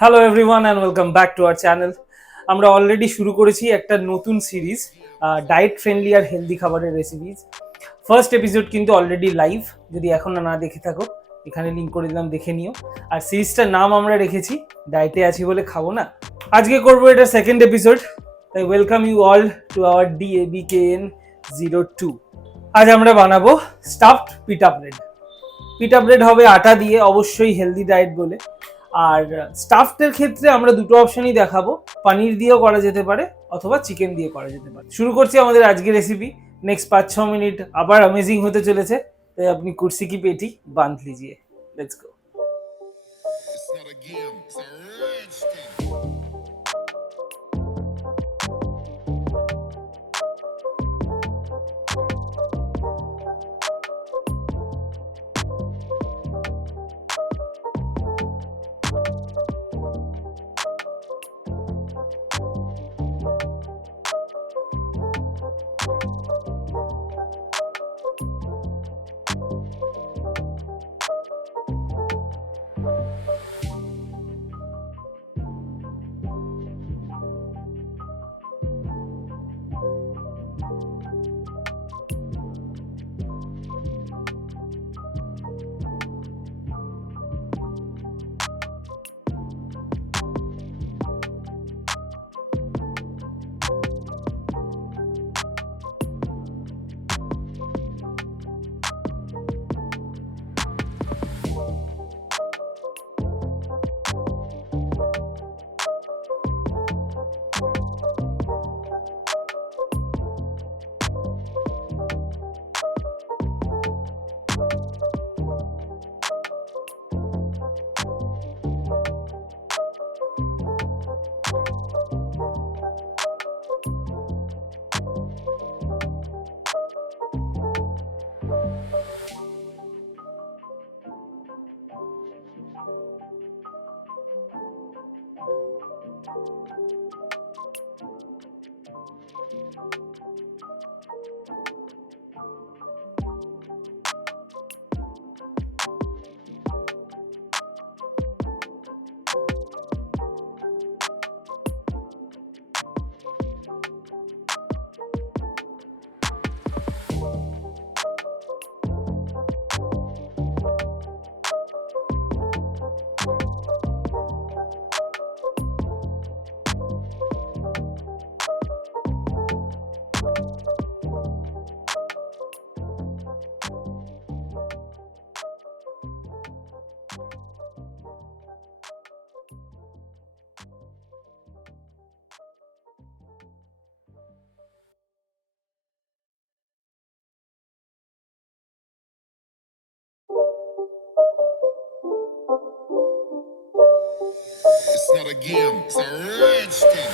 Hello everyone and welcome back to our channel. আমরা already শুরু করেছি একটা নতুন সিরিজ, ডায়েট ফ্রেন্ডলি আর হেলদি খাবারের রেসিপিজ। ফার্স্ট এপিসোড কিন্তু অলরেডি লাইভ, যদি এখনো না দেখে থাকো এখানে লিঙ্ক করে দিলাম, দেখে নিও। আর সিরিজটার নাম আমরা রেখেছি ডায়েটে আছি বলে খাবো না। আজকে করবো এটা সেকেন্ড এপিসোড, তাই welcome you all to our DABKN02। আজ আমরা বানাবো স্টাফড পিটা ব্রেড। পিটা ব্রেড হবে আটা দিয়ে, অবশ্যই হেলদি ডায়েট বলে। আর স্টাফডের ক্ষেত্রে আমরা দুটো অপশনই দেখাবো, পনির দিয়েও করা যেতে পারে অথবা চিকেন দিয়ে করা যেতে পারে। শুরু করছি আমাদের আজকের রেসিপি। নেক্সট 5-6 মিনিট আবার অ্যামেজিং হতে চলেছে, তাই আপনি কুর্সি কি পেটি বাঁধ লিজিয়ে। Let's go. It's not a game, it's a rich thing. It's not a game, it's a rich thing.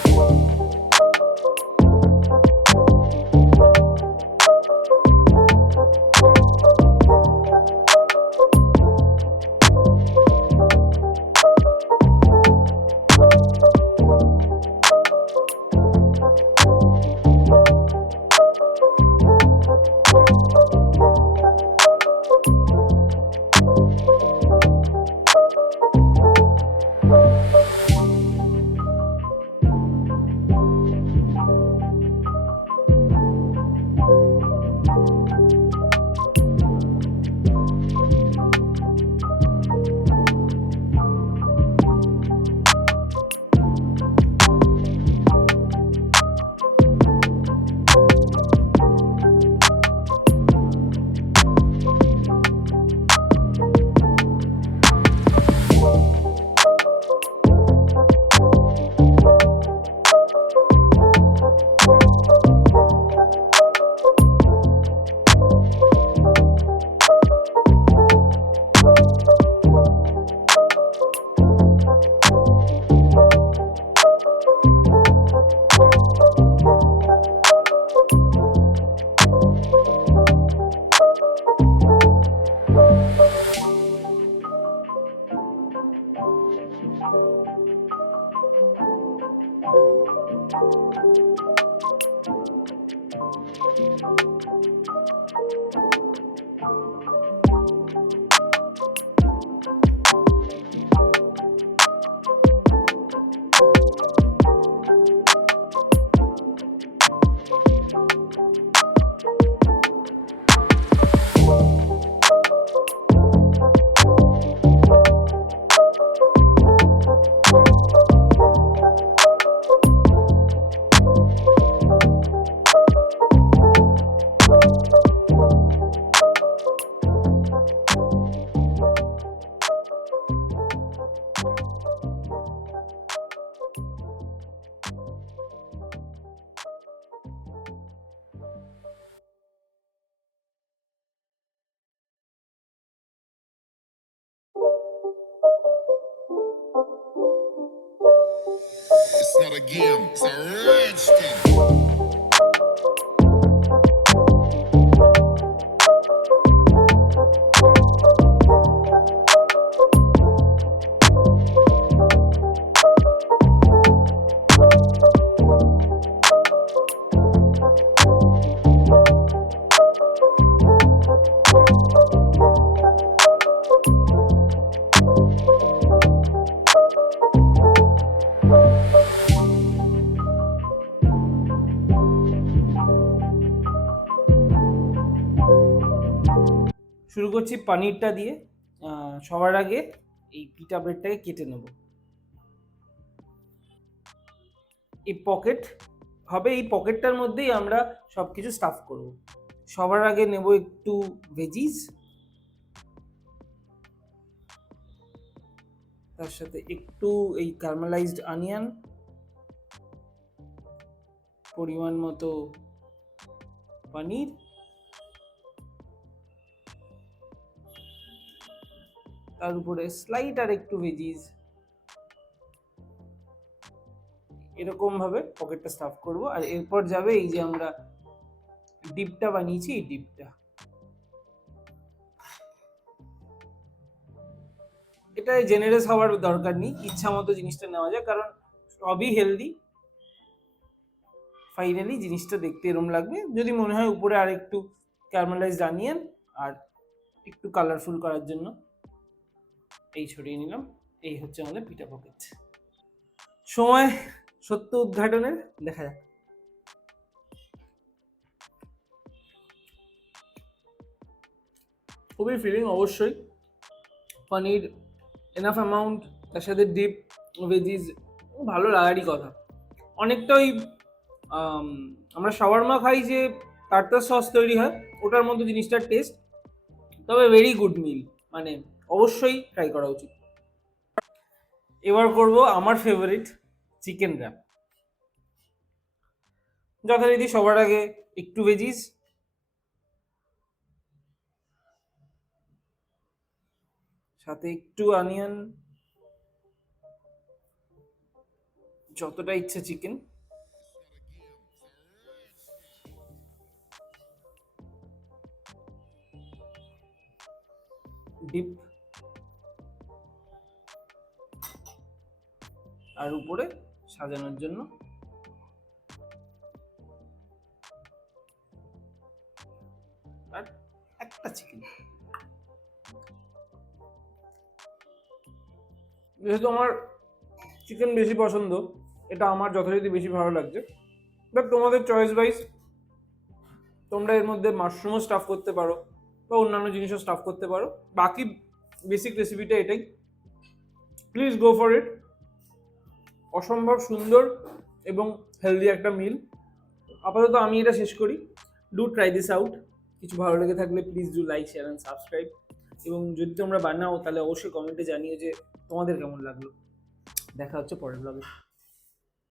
not a game, it's a rich thing. শুরু করছি পনিরটা দিয়ে। সবার আগে এই পিটা ব্রেডটাকে কেটে নেব। এই পকেট হবে, এই পকেটটার মধ্যেই আমরা সব কিছু স্টাফ করব। সবার আগে নেব একটু ভেজিস, তার সাথে একটু এই ক্যারামেলাইজড অনিয়ন, পরিমাণ মতো পনির, তার উপরে স্লাইট আর একটু ভেজিস। এরকম ভাবে পকেটটা স্টাফ করব। আর এরপর যাবে এই যে আমরা ডিপটা বানিয়েছি, এই ডিপটা। এটা জেনারেস হওয়ার দরকার নেই, ইচ্ছা মতো জিনিসটা নেওয়া যায়, কারণ সবই হেলদি। ফাইনালি জিনিসটা দেখতে এরম লাগবে। যদি মনে হয় উপরে আর একটু ক্যারামেলাইজড অনিয়ন আর একটু কালারফুল করার জন্য এই ছড়িয়ে নিলাম। এই হচ্ছে আমাদের পিটা পকেট। সময় সত্য উদ্ঘাটনের, দেখা যাক। খুবই ফিলিং অবশ্যই। পনির এনাফ অ্যামাউন্ট, তার সাথে ডিপ, ভেজিস, ভালো লাগারই কথা। অনেকটা ওই আমরা শাওয়ারমা খাই যে টার্টার সস তৈরি হয়, ওটার মতো জিনিসটার টেস্ট। তবে ভেরি গুড মিল, মানে অবশ্যই ট্রাই করা উচিত। এবার করব আমার ফেভারিট চিকেন র্যাপ। যথারীতি সবার আগে একটু ভেজিস, সাথে একটু অনিয়ন, যতটা ইচ্ছে চিকেন, ডিপ, আর উপরে সাজানোর জন্য আর একটা চিকেন। যেহেতু আমার চিকেন বেশি পছন্দ, এটা আমার যথারীতি বেশি ভালো লাগছে। বাট তোমাদের চয়েস ওয়াইজ তোমরা এর মধ্যে মাশরুমও স্টাফ করতে পারো বা অন্যান্য জিনিসও স্টাফ করতে পারো। বাকি বেসিক রেসিপিটা এটাই, প্লিজ গো ফর ইট। অসম্ভব সুন্দর এবং হেলদি একটা মিল। আপাতত আমি এটা শেষ করি। Do try this out. কিছু ভালো লেগে থাকলে please do like, share and subscribe. এবং যদি তোমরা বানাও তাহলে অবশ্যই কমেন্টে জানিও যে তোমাদের কেমন লাগলো। দেখা হচ্ছে পরের ব্লগে।